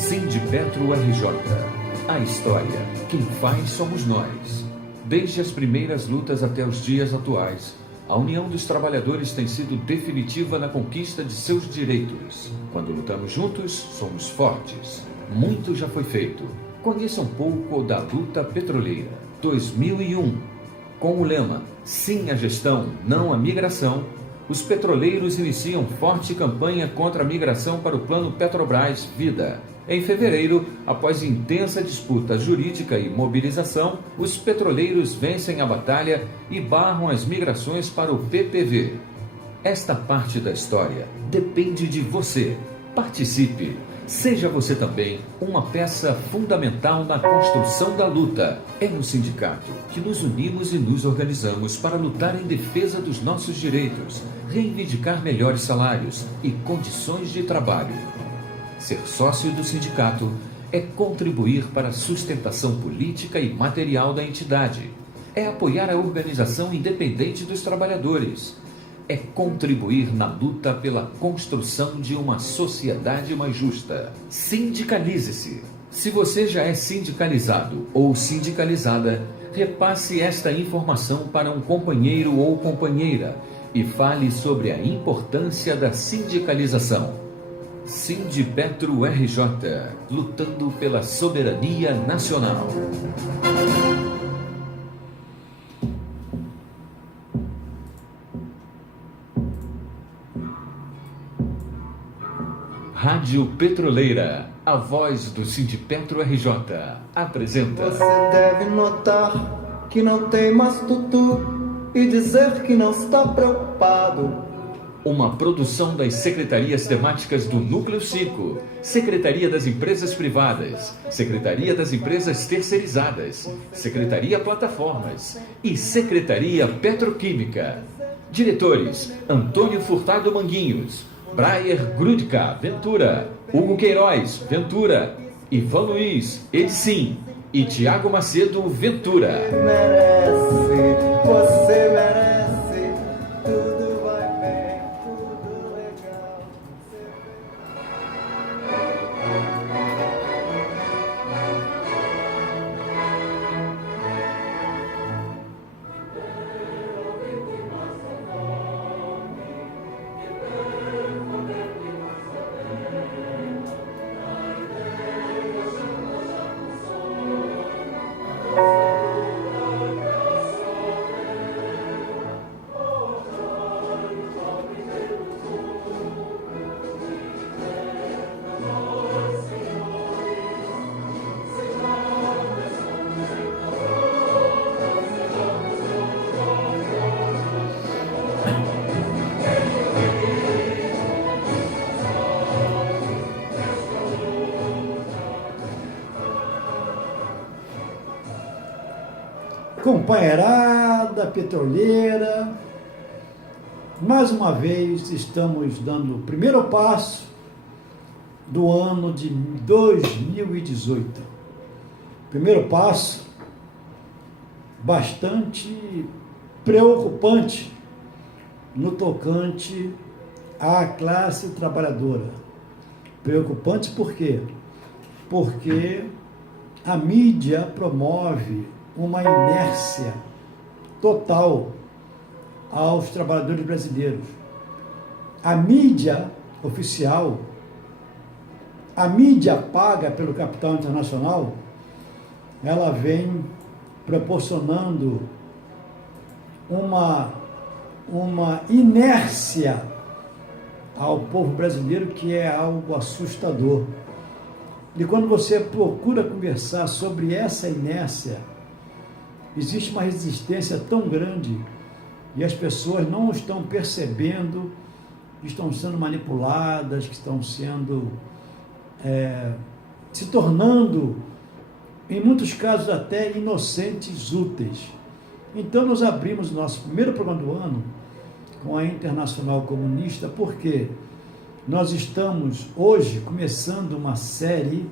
Sindipetro RJ. A história, quem faz somos nós. Desde as primeiras lutas até os dias atuais, a união dos trabalhadores tem sido definitiva na conquista de seus direitos. Quando lutamos juntos, somos fortes. Muito já foi feito. Conheça um pouco da luta petroleira. 2001. Com o lema Sim à gestão, não à migração, os petroleiros iniciam forte campanha contra a migração para o Plano Petrobras Vida. Em fevereiro, após intensa disputa jurídica e mobilização, os petroleiros vencem a batalha e barram as migrações para o PPV. Esta parte da história depende de você. Participe. Seja você também uma peça fundamental na construção da luta. É no sindicato que nos unimos e nos organizamos para lutar em defesa dos nossos direitos, reivindicar melhores salários e condições de trabalho. Ser sócio do sindicato é contribuir para a sustentação política e material da entidade. É apoiar a organização independente dos trabalhadores. É contribuir na luta pela construção de uma sociedade mais justa. Sindicalize-se. Se você já é sindicalizado ou sindicalizada, repasse esta informação para um companheiro ou companheira e fale sobre a importância da sindicalização. Sindipetro RJ, lutando pela soberania nacional. Rádio Petroleira, a voz do Sindipetro RJ, apresenta... Você deve notar que não tem mais tutu e dizer que não está preocupado. Uma produção das secretarias temáticas do Núcleo 5, Secretaria das Empresas Privadas, Secretaria das Empresas Terceirizadas, Secretaria Plataformas e Secretaria Petroquímica. Diretores: Antônio Furtado Manguinhos, Brayer Grudka, Ventura, Hugo Queiroz, Ventura, Ivan Luiz, Edsim e Tiago Macedo, Ventura. Você merece, tudo vai bem, tudo legal. Companheirada petroleira, mais uma vez estamos dando o primeiro passo do ano de 2018. Primeiro passo bastante preocupante no tocante à classe trabalhadora. Preocupante por quê? Porque a mídia promove uma inércia total aos trabalhadores brasileiros. A mídia oficial, a mídia paga pelo capital internacional, ela vem proporcionando uma inércia ao povo brasileiro que é algo assustador. E quando você procura conversar sobre essa inércia, existe uma resistência tão grande e as pessoas não estão percebendo que estão sendo manipuladas, que estão sendo se tornando, em muitos casos, até inocentes úteis. Então, nós abrimos o nosso primeiro programa do ano com a Internacional Comunista, porque nós estamos hoje começando uma série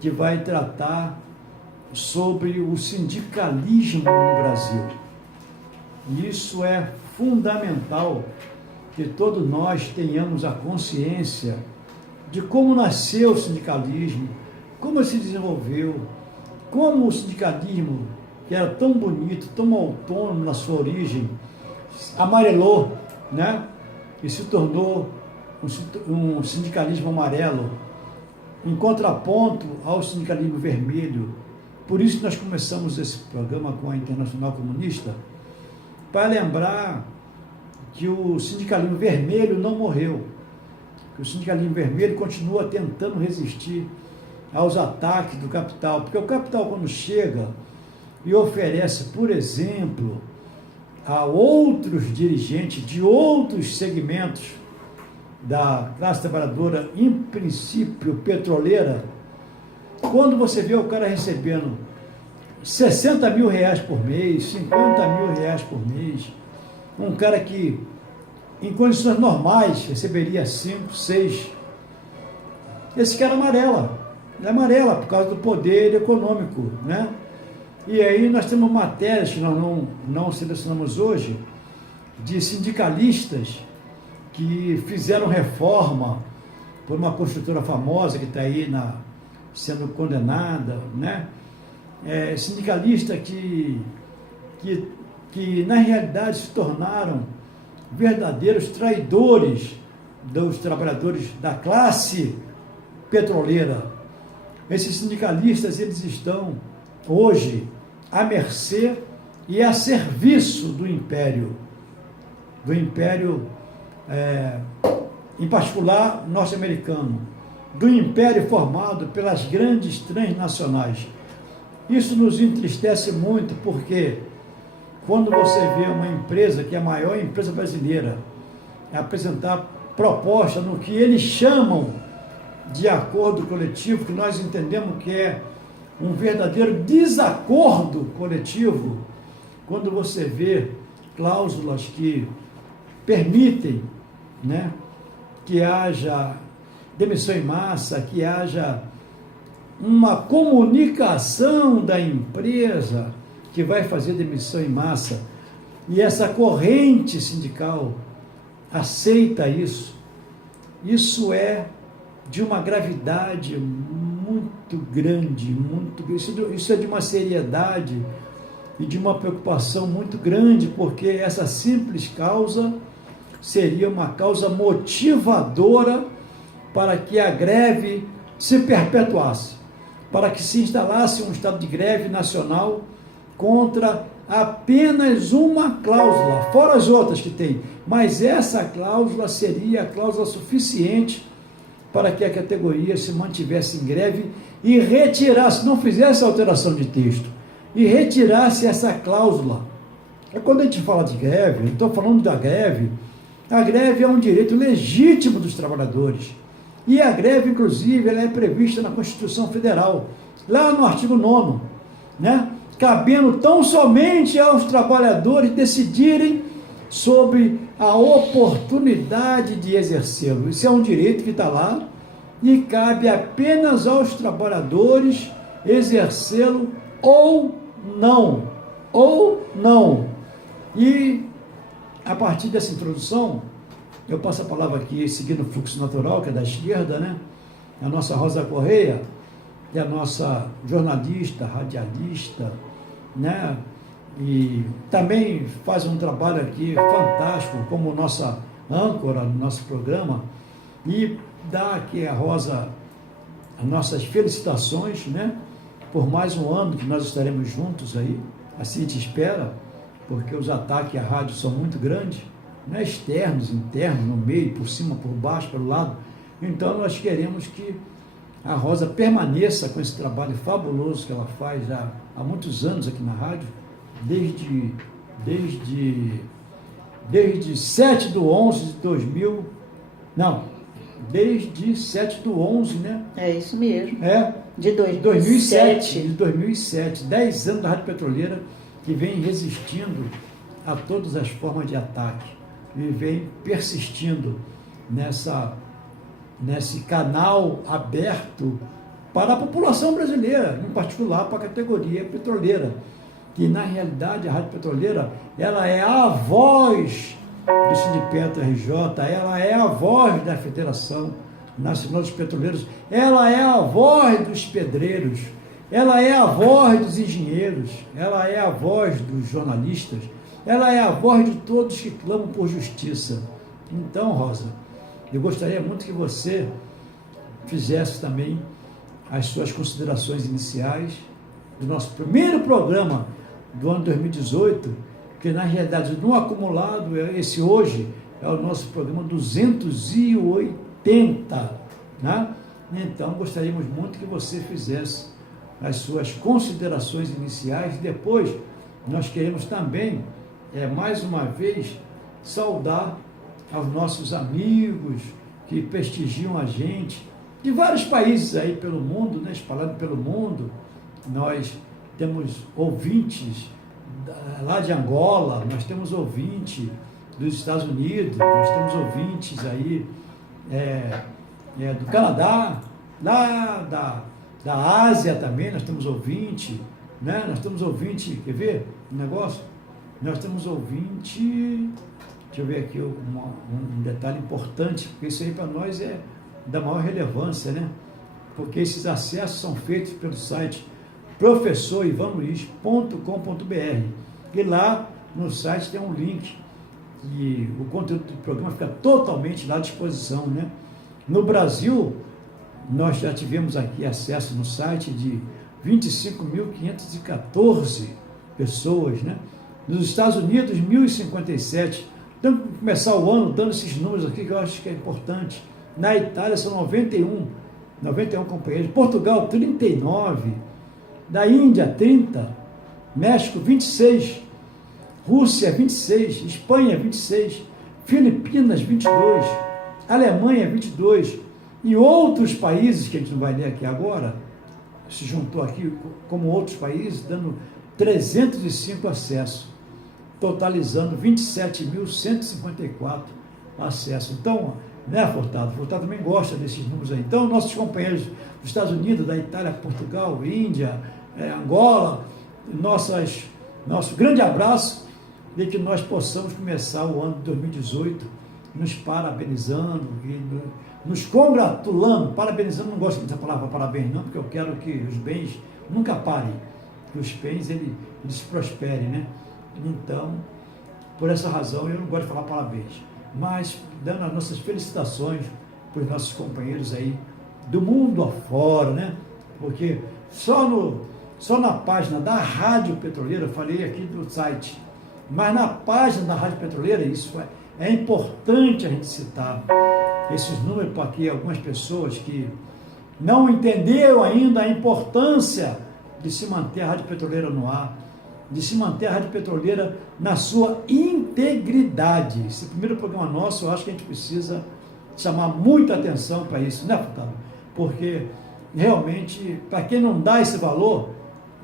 que vai tratar sobre o sindicalismo no Brasil. E isso é fundamental que todos nós tenhamos a consciência de como nasceu o sindicalismo, como se desenvolveu, como o sindicalismo, que era tão bonito, tão autônomo na sua origem, amarelou, né? E se tornou um sindicalismo amarelo, em contraponto ao sindicalismo vermelho. Por isso nós começamos esse programa com a Internacional Comunista, para lembrar que o sindicalismo vermelho não morreu, que o sindicalismo vermelho continua tentando resistir aos ataques do capital, porque o capital, quando chega e oferece, por exemplo, a outros dirigentes de outros segmentos da classe trabalhadora, em princípio petroleira, quando você vê o cara recebendo 60 mil reais por mês, 50 mil reais por mês, um cara que em condições normais receberia 5, 6, esse cara amarela, ele amarela por causa do poder econômico, né? E aí nós temos matérias que nós não selecionamos hoje, de sindicalistas que fizeram reforma por uma construtora famosa que está aí sendo condenada, né? Sindicalistas que na realidade se tornaram verdadeiros traidores dos trabalhadores da classe petroleira. Esses sindicalistas, eles estão hoje à mercê e a serviço do império, em particular norte-americano, do império formado pelas grandes transnacionais. Isso nos entristece muito, porque quando você vê uma empresa, que é a maior empresa brasileira, apresentar proposta no que eles chamam de acordo coletivo, que nós entendemos que é um verdadeiro desacordo coletivo, quando você vê cláusulas que permitem, né, que haja demissão em massa, que haja uma comunicação da empresa que vai fazer demissão em massa, e essa corrente sindical aceita isso. Isso é de uma gravidade muito grande, isso é de uma seriedade e de uma preocupação muito grande, porque essa simples causa seria uma causa motivadora para que a greve se perpetuasse, para que se instalasse um estado de greve nacional contra apenas uma cláusula, fora as outras que tem, mas essa cláusula seria a cláusula suficiente para que a categoria se mantivesse em greve e retirasse, não fizesse alteração de texto, e retirasse essa cláusula. Quando a gente fala de greve, eu estou falando da greve, a greve é um direito legítimo dos trabalhadores, e a greve, inclusive, ela é prevista na Constituição Federal, lá no artigo 9º, né? Cabendo tão somente aos trabalhadores decidirem sobre a oportunidade de exercê-lo. Isso é um direito que está lá e cabe apenas aos trabalhadores exercê-lo ou não. E a partir dessa introdução, eu passo a palavra aqui, seguindo o fluxo natural, que é da esquerda, né? A nossa Rosa Correia, que é a nossa jornalista, radialista, né? E também faz um trabalho aqui fantástico, como nossa âncora no nosso programa, e dá aqui a Rosa as nossas felicitações, né? Por mais um ano que nós estaremos juntos aí, assim a gente espera, porque os ataques à rádio são muito grandes, né? Externos, internos, no meio, por cima, por baixo, pelo lado. Então nós queremos que a Rosa permaneça com esse trabalho fabuloso que ela faz já há muitos anos aqui na rádio, desde 7 de 11 de 2000, não, desde 7 de 11, né? É isso mesmo. De 2007. De 2007, 10 anos da Rádio Petroleira, que vem resistindo a todas as formas de ataque, e vem persistindo nesse canal aberto para a população brasileira, em particular para a categoria petroleira, que na realidade a Rádio Petroleira, ela é a voz do Sindipeto RJ, ela é a voz da Federação Nacional dos Petroleiros, ela é a voz dos pedreiros, ela é a voz dos engenheiros, ela é a voz dos jornalistas, ela é a voz de todos que clamam por justiça. Então, Rosa, eu gostaria muito que você fizesse também as suas considerações iniciais do nosso primeiro programa do ano 2018, que na realidade, no acumulado, esse hoje é o nosso programa 280, né? Então, gostaríamos muito que você fizesse as suas considerações iniciais. Depois, nós queremos também, mais uma vez, saudar aos nossos amigos que prestigiam a gente, de vários países aí pelo mundo, né, espalhado pelo mundo. Nós temos ouvintes lá de Angola, nós temos ouvinte dos Estados Unidos, nós temos ouvintes aí do Canadá, lá da Ásia também, nós temos ouvinte, né? Nós temos ouvinte, quer ver um negócio? Nós temos ouvinte, deixa eu ver aqui um detalhe importante, porque isso aí para nós é da maior relevância, né? Porque esses acessos são feitos pelo site professorivanluiz.com.br, e lá no site tem um link e o conteúdo do programa fica totalmente lá à disposição, né? No Brasil, nós já tivemos aqui acesso no site de 25.514 pessoas, né? Nos Estados Unidos, 1.057. Então, começar o ano dando esses números aqui que eu acho que é importante. Na Itália são 91 companheiros. Portugal, 39. Da Índia, 30. México, 26. Rússia, 26. Espanha, 26. Filipinas, 22. Alemanha, 22. E outros países, que a gente não vai ler aqui agora, se juntou aqui como outros países, dando 305 acessos, totalizando 27.154 acessos. Então, né, Furtado? Furtado também gosta desses números aí. Então, nossos companheiros dos Estados Unidos, da Itália, Portugal, Índia, Angola, nosso grande abraço de que nós possamos começar o ano de 2018 nos parabenizando e nos congratulando. Parabenizando, não gosto dessa palavra parabéns não, porque eu quero que os bens nunca parem, que os bens eles prosperem, né? Então, por essa razão, eu não gosto de falar parabéns, mas dando as nossas felicitações para os nossos companheiros aí do mundo afora, né? Porque só na página da Rádio Petroleira, eu falei aqui do site, mas na página da Rádio Petroleira, isso é importante a gente citar esses números para que algumas pessoas que não entenderam ainda a importância de se manter a Rádio Petroleira no ar, de se manter a Rádio Petroleira na sua integridade. Esse primeiro programa nosso, eu acho que a gente precisa chamar muita atenção para isso, né, Furtado? Porque realmente, para quem não dá esse valor,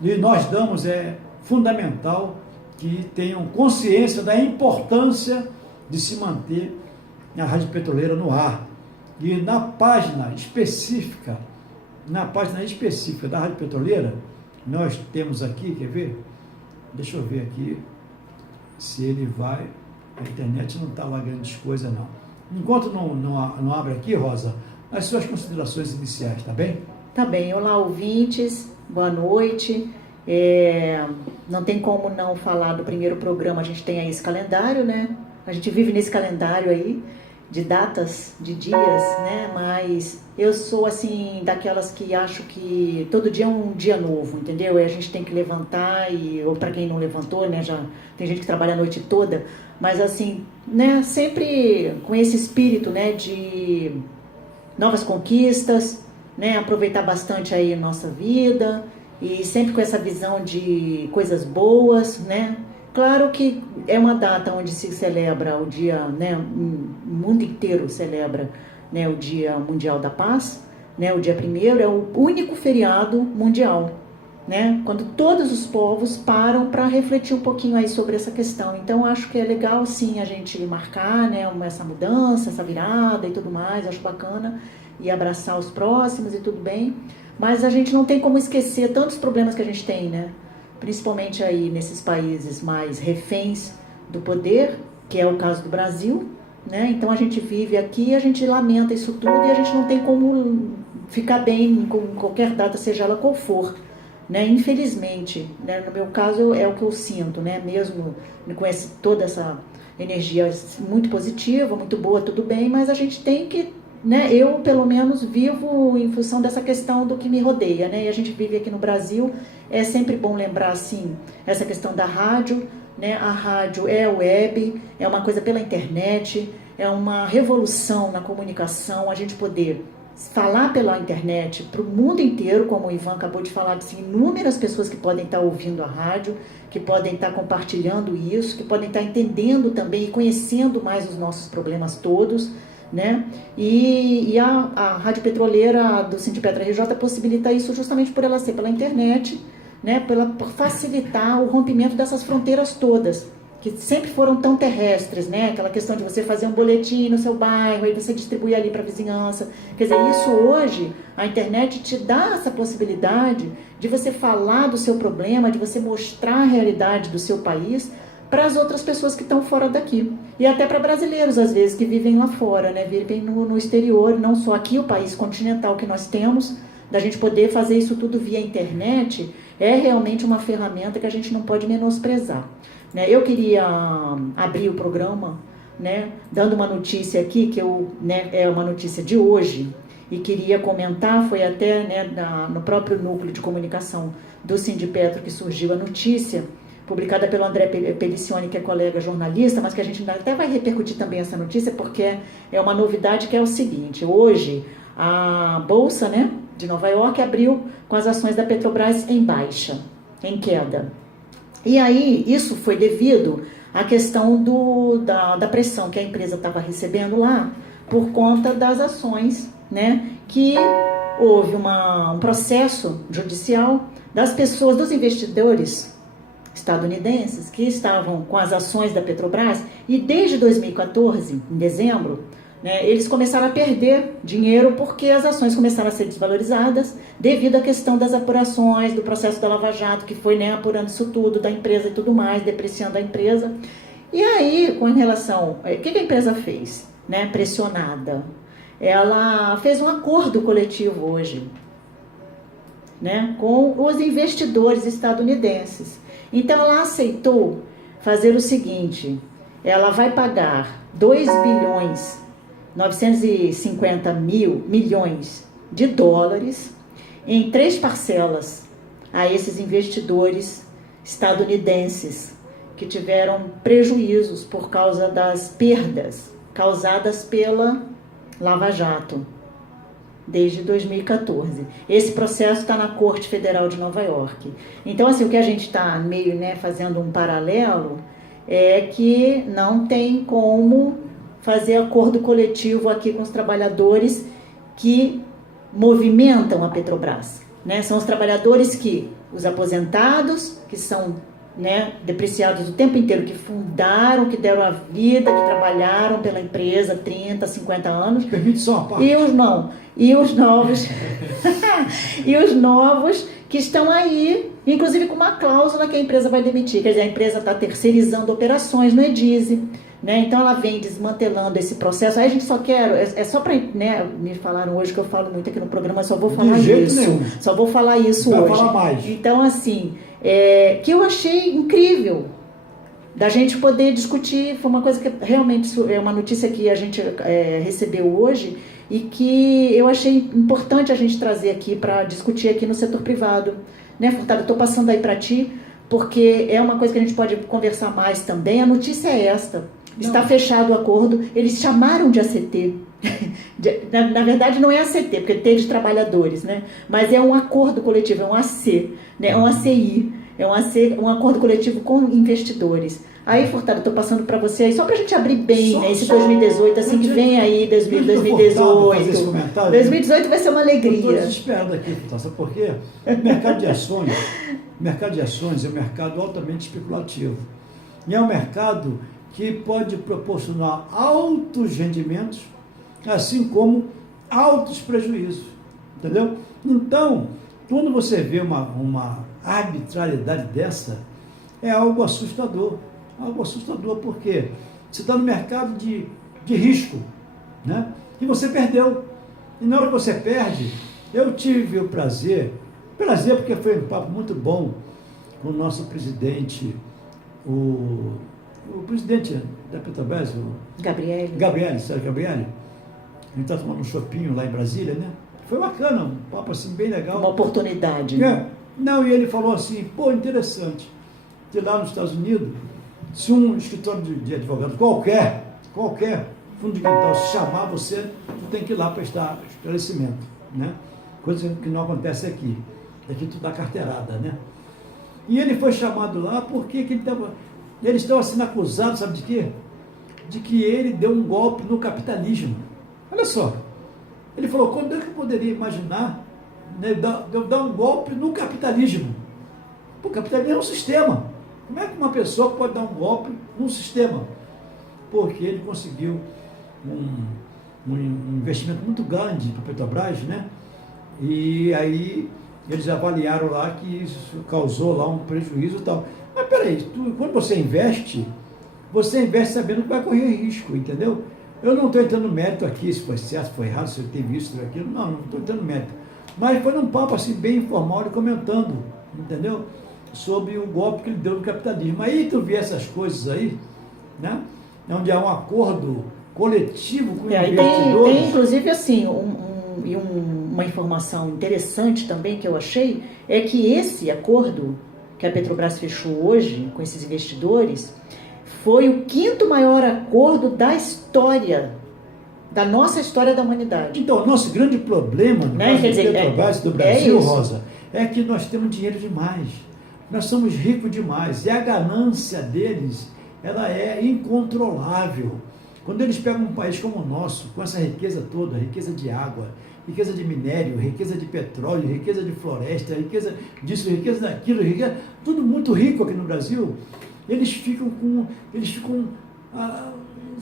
e nós damos, é fundamental que tenham consciência da importância de se manter a Rádio Petroleira no ar. E na página específica da Rádio Petroleira, nós temos aqui, quer ver? Deixa eu ver aqui se ele vai. A internet não está lá grandes coisas, não. Enquanto não abre aqui, Rosa, as suas considerações iniciais, tá bem? Tá bem. Olá, ouvintes. Boa noite. Não tem como não falar do primeiro programa. A gente tem aí esse calendário, né? A gente vive nesse calendário aí de datas, de dias, né? Mas eu sou, assim, daquelas que acho que todo dia é um dia novo, entendeu? E a gente tem que levantar, ou para quem não levantou, né? Já tem gente que trabalha a noite toda, mas assim, né? Sempre com esse espírito, né? De novas conquistas, né? Aproveitar bastante aí a nossa vida e sempre com essa visão de coisas boas, né? Claro que é uma data onde se celebra o dia, né, o mundo inteiro celebra, né, o Dia Mundial da Paz, né, o dia 1º é o único feriado mundial, né, quando todos os povos param para refletir um pouquinho aí sobre essa questão. Então, acho que é legal, sim, a gente marcar, né, essa mudança, essa virada e tudo mais, acho bacana, e abraçar os próximos e tudo bem, mas a gente não tem como esquecer tantos problemas que a gente tem, né, principalmente aí nesses países mais reféns do poder, que é o caso do Brasil, né? Então a gente vive aqui, a gente lamenta isso tudo e a gente não tem como ficar bem com qualquer data, seja ela qual for, né? Infelizmente, né? No meu caso é o que eu sinto, né? Mesmo com toda essa energia muito positiva, muito boa, tudo bem, mas a gente tem que, né? Eu pelo menos vivo em função dessa questão do que me rodeia, né? E a gente vive aqui no Brasil, é sempre bom lembrar assim essa questão da rádio, né? A rádio é web, é uma coisa pela internet, é uma revolução na comunicação, a gente poder falar pela internet para o mundo inteiro, como o Ivan acabou de falar, de inúmeras pessoas que podem estar ouvindo a rádio, que podem estar compartilhando isso, que podem estar entendendo também e conhecendo mais os nossos problemas todos, né? E a Rádio Petroleira do Sindipetra RJ possibilita isso justamente por ela ser pela internet, né? Por facilitar o rompimento dessas fronteiras todas, que sempre foram tão terrestres, né? Aquela questão de você fazer um boletim no seu bairro, aí você distribuir ali para a vizinhança. Quer dizer, isso hoje, a internet te dá essa possibilidade de você falar do seu problema, de você mostrar a realidade do seu país para as outras pessoas que estão fora daqui. E até para brasileiros, às vezes, que vivem lá fora, né? Vivem no exterior, não só aqui, o país continental que nós temos, da gente poder fazer isso tudo via internet, é realmente uma ferramenta que a gente não pode menosprezar. Eu queria abrir o programa, né, dando uma notícia aqui, é uma notícia de hoje, e queria comentar, foi até, né, no próprio núcleo de comunicação do Sindipetro que surgiu a notícia, publicada pelo André Pelicione, que é colega jornalista, mas que a gente até vai repercutir também essa notícia, porque é uma novidade que é o seguinte: hoje a Bolsa, né, de Nova York abriu com as ações da Petrobras em baixa, em queda. E aí, isso foi devido à questão da pressão que a empresa estava recebendo lá, por conta das ações, né, que houve um processo judicial das pessoas, dos investidores estadunidenses que estavam com as ações da Petrobras, e desde 2014, em dezembro, né, eles começaram a perder dinheiro porque as ações começaram a ser desvalorizadas devido à questão das apurações, do processo da Lava Jato, que foi, né, apurando isso tudo da empresa e tudo mais, depreciando a empresa. E aí, com relação... O que a empresa fez? Né, pressionada. Ela fez um acordo coletivo hoje, né, com os investidores estadunidenses. Então, ela aceitou fazer o seguinte: ela vai pagar 2,950 milhões de dólares em 3 parcelas a esses investidores estadunidenses que tiveram prejuízos por causa das perdas causadas pela Lava Jato desde 2014. Esse processo está na Corte Federal de Nova York. Então, assim, o que a gente está meio, né, fazendo um paralelo é que não tem como fazer acordo coletivo aqui com os trabalhadores que movimentam a Petrobras, né? São os trabalhadores os aposentados, que são, né, depreciados o tempo inteiro, que fundaram, que deram a vida, que trabalharam pela empresa 30, 50 anos. Permite só uma parte. E os novos e os novos que estão aí, inclusive com uma cláusula que a empresa vai demitir. Quer dizer, a empresa está terceirizando operações no EDISE, né? Então ela vem desmantelando esse processo. Aí a gente só quer, só para, né, me falaram hoje, que eu falo muito aqui no programa, só vou falar isso. Nenhum. Só vou falar isso vai hoje. Falar mais. Então, assim, que eu achei incrível da gente poder discutir. Foi uma coisa que realmente é uma notícia que a gente recebeu hoje e que eu achei importante a gente trazer aqui para discutir aqui no setor privado, né, Furtado? Estou passando aí para ti, porque é uma coisa que a gente pode conversar mais também. A notícia é esta: está fechado o acordo. Eles chamaram de ACT. Na verdade não é ACT, porque tem de trabalhadores, né? Mas é um acordo coletivo, é um AC, né? É um ACI, um acordo coletivo com investidores. Aí, Furtado, estou passando para você aí, só para a gente abrir bem, né, esse 2018, assim que vem aí, 2018. 2018 vai ser uma alegria. Eu estou desesperado aqui, Furtado, sabe por quê? O mercado de ações é um mercado altamente especulativo. E é um mercado que pode proporcionar altos rendimentos, assim como altos prejuízos, entendeu? Então, quando você vê uma arbitrariedade dessa, é algo assustador porque você está no mercado de de risco, né? E você perdeu. E na hora que você perde, eu tive o prazer porque foi um papo muito bom com o nosso presidente, o presidente da Petrobras, o Gabriele. Sérgio Gabriele. A gente está tomando um chopinho lá em Brasília, né? Foi bacana, um papo assim bem legal. Uma oportunidade. É. Não, e ele falou assim, pô, interessante, que lá nos Estados Unidos, se um escritório de advogado, qualquer fundo de quintal se chamar você, tu tem que ir lá prestar esclarecimento, né? Coisa que não acontece aqui. Aqui tu dá carteirada, né? E ele foi chamado lá porque eles estão sendo acusados, sabe de quê? De que ele deu um golpe no capitalismo. Olha só. Ele falou, quando é que eu poderia imaginar, né, eu dar um golpe no capitalismo? Pô, o capitalismo é um sistema. Como é que uma pessoa pode dar um golpe num sistema? Porque ele conseguiu um investimento muito grande para a Petrobras, né? E aí eles avaliaram lá que isso causou lá um prejuízo e tal. Mas peraí, quando você investe sabendo que vai correr risco, entendeu? Eu não estou entrando no mérito aqui, se foi certo, se foi errado, se eu teve isso, aquilo, não estou entrando no mérito. Mas foi num papo assim bem informal, ele comentando, entendeu? Sobre o golpe que ele deu no capitalismo. Aí tu vê essas coisas aí, né? Onde há um acordo coletivo com investidores. Tem inclusive assim, uma informação interessante também que eu achei, é que esse acordo que a Petrobras fechou hoje com esses investidores foi o 5º maior acordo da história, da nossa história da humanidade. Então, o nosso grande problema no caso da Petrobras do Brasil, Rosa, é que nós temos dinheiro demais. Nós somos ricos demais. E a ganância deles, ela é incontrolável. Quando eles pegam um país como o nosso, com essa riqueza toda, riqueza de água, riqueza de minério, riqueza de petróleo, riqueza de floresta, riqueza disso, riqueza daquilo, riqueza, tudo muito rico aqui no Brasil, eles ficam,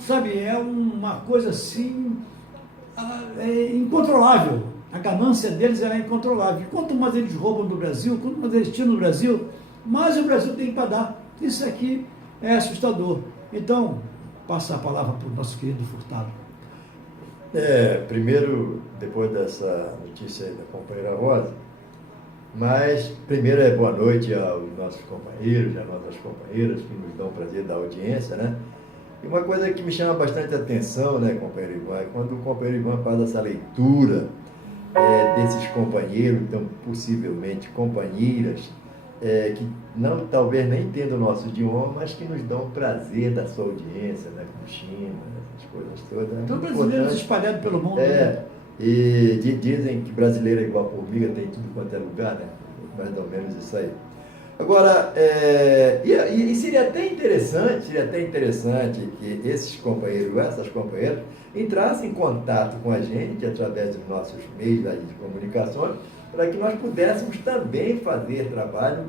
sabe, é uma coisa assim, incontrolável. A ganância deles é incontrolável. Quanto mais eles roubam do Brasil, quanto mais eles tiram do Brasil, mais o Brasil tem para dar. Isso aqui é assustador. Então, passa a palavra para o nosso querido Furtado. Primeiro, depois dessa notícia aí da companheira Rosa, mas primeiro boa noite aos nossos companheiros, às nossas companheiras que nos dão o prazer da audiência, né? E uma coisa que me chama bastante atenção, né, companheiro Ivan, é quando o companheiro Ivan faz essa leitura desses companheiros, então possivelmente companheiras, que não, talvez nem entendam o nosso idioma, mas que nos dão o prazer da sua audiência, né, como China, essas coisas todas. Então, brasileiros espalhados pelo mundo. Né? E dizem que brasileiro é igual a formiga, tem tudo quanto é lugar, né? Mais ou menos isso aí. Agora, e seria até interessante que esses companheiros, essas companheiras, entrassem em contato com a gente através dos nossos meios de comunicação, para que nós pudéssemos também fazer trabalho no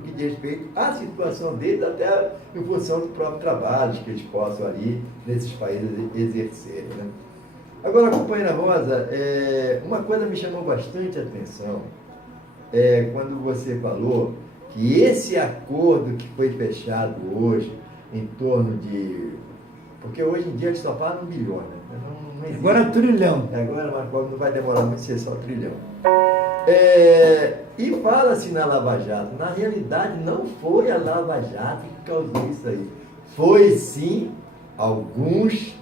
que diz respeito à situação deles, até em função do próprio trabalho que eles possam ali, nesses países, exercerem, né? Agora, companheira Rosa, uma coisa me chamou bastante a atenção, quando você falou que esse acordo que foi fechado hoje, em torno de... Porque hoje em dia a gente só fala no bilhão, né? Não agora é trilhão. Agora, mas não vai demorar muito ser só trilhão. E fala-se na Lava Jato. Na realidade, não foi a Lava Jato que causou isso aí. Foi sim alguns,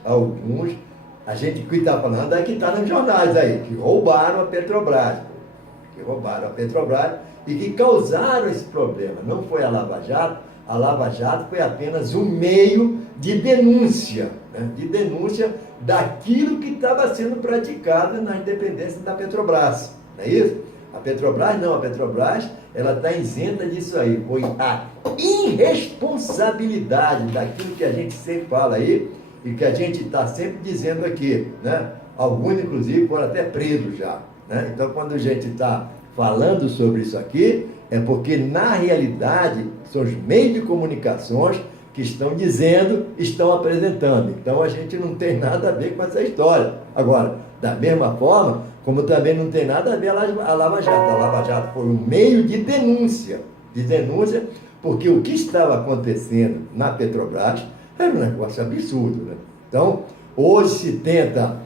a gente que está falando é que está nos jornais aí, que roubaram a Petrobras. E que causaram esse problema. Não foi a Lava Jato foi apenas um meio de denúncia, né? De denúncia daquilo que estava sendo praticado nas dependências da Petrobras. Não é isso? A Petrobras, ela está isenta disso aí. Foi a irresponsabilidade daquilo que a gente sempre fala aí e que a gente está sempre dizendo aqui, né? Alguns, inclusive, foram até presos já, né? Então, quando a gente está falando sobre isso aqui, é porque, na realidade, são os meios de comunicações que estão dizendo, estão apresentando. Então, a gente não tem nada a ver com essa história. Agora, da mesma forma, como também não tem nada a ver a Lava Jato. A Lava Jato foi um meio de denúncia, porque o que estava acontecendo na Petrobras era um negócio absurdo, né? Então, Hoje se tenta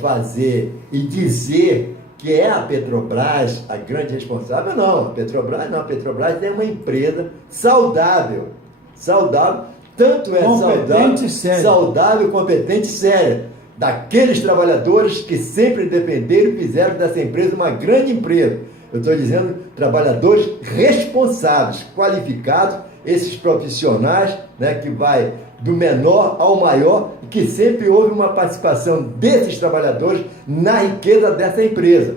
fazer e dizer que é a Petrobras a grande responsável. Não, a Petrobras é uma empresa saudável, tanto é saudável, competente e séria, daqueles trabalhadores que sempre defenderam e fizeram dessa empresa uma grande empresa. Eu estou dizendo trabalhadores responsáveis, qualificados, esses profissionais, né, que vai do menor ao maior, e que sempre houve uma participação desses trabalhadores na riqueza dessa empresa.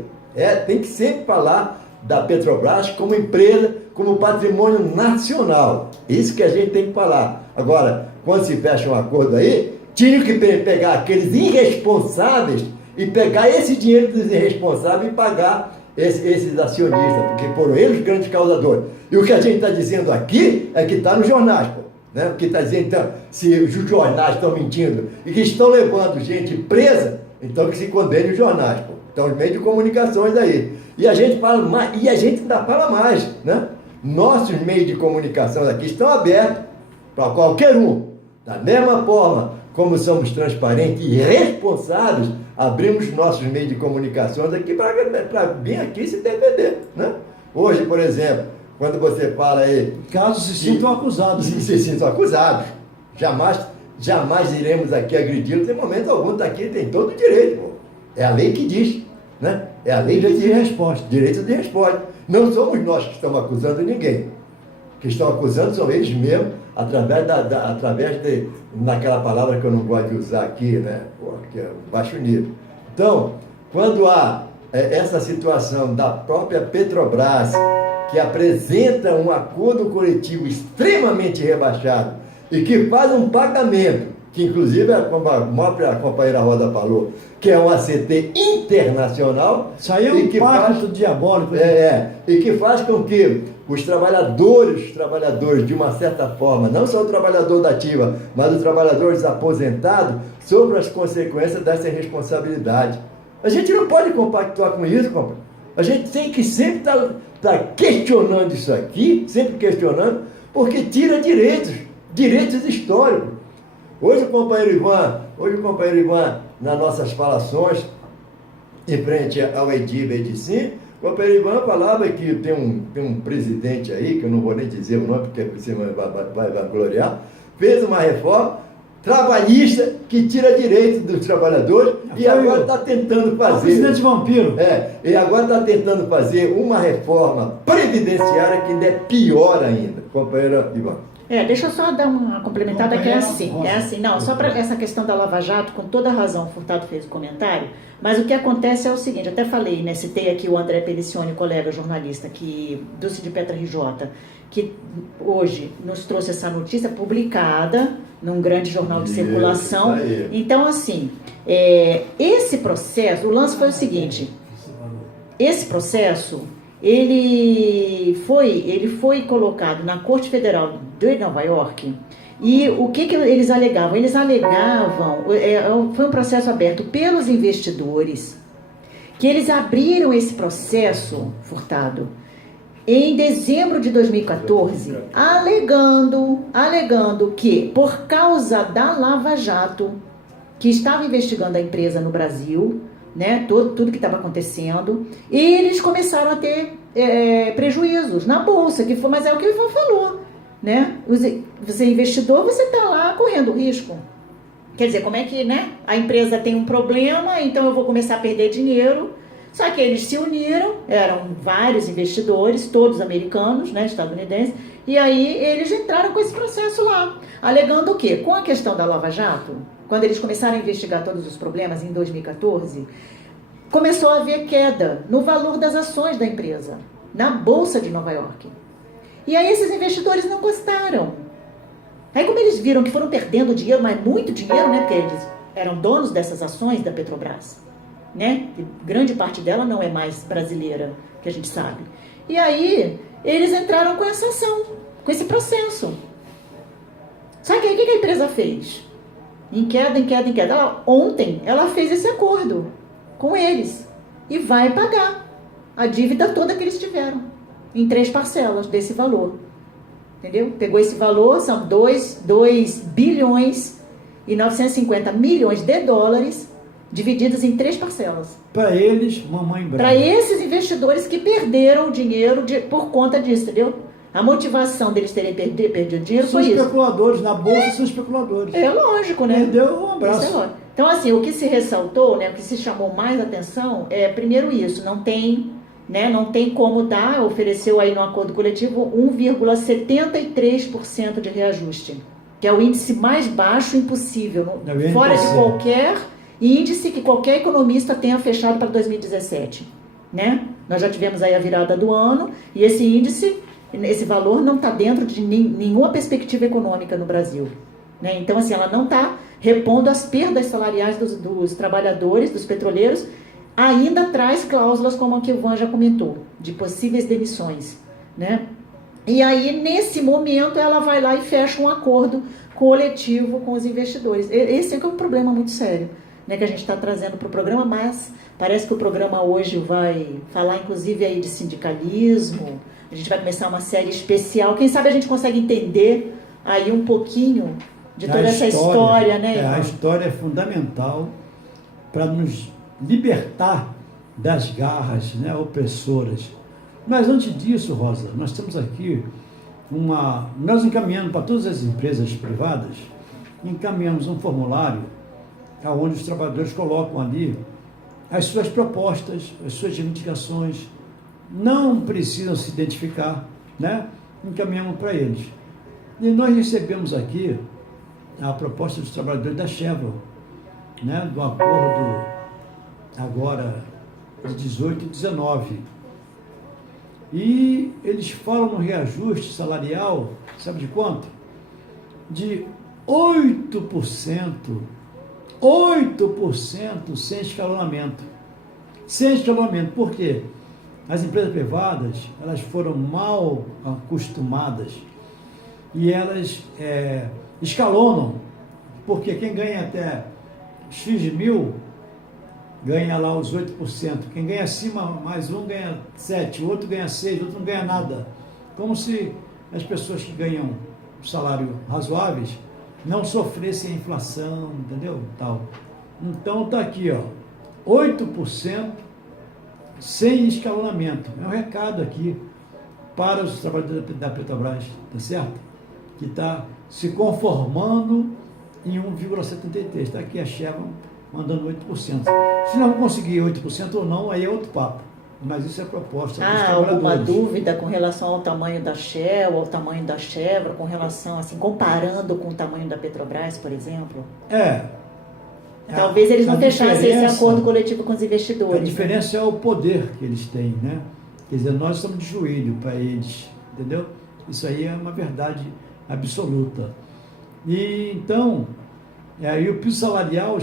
Tem que sempre falar da Petrobras como empresa, como patrimônio nacional. Isso que a gente tem que falar. Agora, quando se fecha um acordo aí, tinha que pegar aqueles irresponsáveis e pegar esse dinheiro dos irresponsáveis e pagar esses acionistas, porque foram eles os grandes causadores. E o que a gente está dizendo aqui é que está nos jornais, pô, né? O que está dizendo, então, se os jornais estão mentindo e que estão levando gente presa, então que se condene os jornais, pô. Então, os meios de comunicações aí. E a gente fala mais, e a gente ainda fala mais, né? Nossos meios de comunicação aqui estão abertos para qualquer um. Da mesma forma como somos transparentes e responsáveis, abrimos nossos meios de comunicações aqui para vir aqui se defender, né? Hoje, por exemplo, quando você fala aí... Caso se sintam acusados. Se sintam acusados. Jamais iremos aqui agredi-los em momento algum. Está aqui, tem todo o direito, pô. É a lei que diz, né? É a lei que diz. Direito de resposta. Direito de resposta. Não somos nós que estamos acusando ninguém. Que estão acusando são eles mesmos, através naquela palavra que eu não gosto de usar aqui, né? Que é baixo nível. Então, quando há essa situação da própria Petrobras, que apresenta um acordo coletivo extremamente rebaixado e que faz um pagamento, que inclusive, como a própria companheira Roda falou, que é um ACT internacional. Isso aí é um pacto diabólico. E que faz com que os trabalhadores, de uma certa forma, não só o trabalhador da ativa, mas os trabalhadores aposentados, sofram as consequências dessa irresponsabilidade. A gente não pode compactuar com isso, compadre. A gente tem que sempre estar questionando isso aqui, sempre questionando, porque tira direitos históricos. Hoje o companheiro Ivan, nas nossas falações, em frente ao Edicim, o companheiro Ivan falava que tem um presidente aí, que eu não vou nem dizer o nome, porque você vai gloriar, fez uma reforma trabalhista que tira direitos dos trabalhadores e agora está tentando fazer... presidente vampiro. E agora está tentando fazer uma reforma previdenciária que ainda é pior ainda, companheiro Ivan. Deixa eu só dar uma complementada que é assim, não, só para essa questão da Lava Jato, com toda a razão, o Furtado fez o comentário, mas o que acontece é o seguinte, até falei, né, citei aqui o André Pelicioni, colega jornalista do Sindipetra RJ, que hoje nos trouxe essa notícia publicada num grande jornal de circulação. Então, assim, esse processo, o lance foi o seguinte, esse processo... Ele foi colocado na Corte Federal de Nova York e o que eles alegavam? Eles alegavam, foi um processo aberto pelos investidores, que eles abriram esse processo, Furtado, em dezembro de 2014, alegando que, por causa da Lava Jato, que estava investigando a empresa no Brasil, né, tudo que estava acontecendo, e eles começaram a ter prejuízos na bolsa, mas é o que o Ivan falou, né? Você é investidor, você está lá correndo risco. Quer dizer, como é que, né, a empresa tem um problema, então eu vou começar a perder dinheiro. Só que eles se uniram, eram vários investidores, todos americanos, né, estadunidenses, e aí eles entraram com esse processo lá, alegando o quê? Com a questão da Lava Jato, quando eles começaram a investigar todos os problemas em 2014, começou a haver queda no valor das ações da empresa, na Bolsa de Nova York. E aí esses investidores não gostaram. Aí como eles viram que foram perdendo dinheiro, mas muito dinheiro, né, porque eles eram donos dessas ações da Petrobras, né, e grande parte dela não é mais brasileira, que a gente sabe. E aí eles entraram com essa ação, com esse processo. Só que aí o que a empresa fez? Em queda. Ontem ela fez esse acordo com eles e vai pagar a dívida toda que eles tiveram em 3 parcelas desse valor. Entendeu? Pegou esse valor, são 2 bilhões e 950 milhões de dólares divididos em 3 parcelas. Para eles, mamãe branca. Para esses investidores que perderam o dinheiro por conta disso, entendeu? A motivação deles terem perdido dinheiro São foi isso. especuladores, na bolsa são especuladores. É lógico, né? Perdeu um abraço. Isso é lógico. Então, assim, o que se ressaltou, né, o que se chamou mais atenção é, primeiro isso, não tem como dar, ofereceu aí no acordo coletivo 1,73% de reajuste, que é o índice mais baixo impossível, fora de qualquer índice que qualquer economista tenha fechado para 2017, né? Nós já tivemos aí a virada do ano e esse índice, esse valor não está dentro de nenhuma perspectiva econômica no Brasil, né? Então, assim, ela não está repondo as perdas salariais dos trabalhadores, dos petroleiros, ainda traz cláusulas como a que o Ivan já comentou, de possíveis demissões, né? E aí, nesse momento, ela vai lá e fecha um acordo coletivo com os investidores. Esse é um problema muito sério, né, que a gente está trazendo para o programa, mas parece que o programa hoje vai falar, inclusive, aí de sindicalismo. A gente vai começar uma série especial. Quem sabe a gente consegue entender aí um pouquinho de toda essa história, né, Ivan? A história é fundamental para nos libertar das garras, né, opressoras. Mas antes disso, Rosa, nós temos aqui nós encaminhamos para todas as empresas privadas, encaminhamos um formulário onde os trabalhadores colocam ali as suas propostas, as suas reivindicações, não precisam se identificar, né? Encaminhamos para eles. E nós recebemos aqui a proposta dos trabalhadores da Chevron, né, do acordo agora de 18 e 19. E eles falam no reajuste salarial, sabe de quanto? De 8% sem escalonamento. Sem escalonamento, por quê? As empresas privadas, elas foram mal acostumadas e elas escalonam, porque quem ganha até X mil ganha lá os 8%. Quem ganha acima, mais um ganha 7%, o outro ganha 6%, o outro não ganha nada. Como se as pessoas que ganham salário razoáveis não sofressem a inflação, entendeu? Tal. Então está aqui, ó, 8% sem escalonamento. É um recado aqui para os trabalhadores da Petrobras, tá certo? Que está se conformando em 1,73%. Está aqui a Chevron mandando 8%. Se não conseguir 8% ou não, aí é outro papo. Mas isso é proposta dos trabalhadores. Alguma dúvida com relação ao tamanho da Shell, ao tamanho da Chevron, com relação, assim, comparando com o tamanho da Petrobras, por exemplo? Talvez eles não fechassem esse acordo coletivo com os investidores. A diferença é o poder que eles têm, né? Quer dizer, nós estamos de joelho para eles, entendeu? Isso aí é uma verdade absoluta. E então, e o piso salarial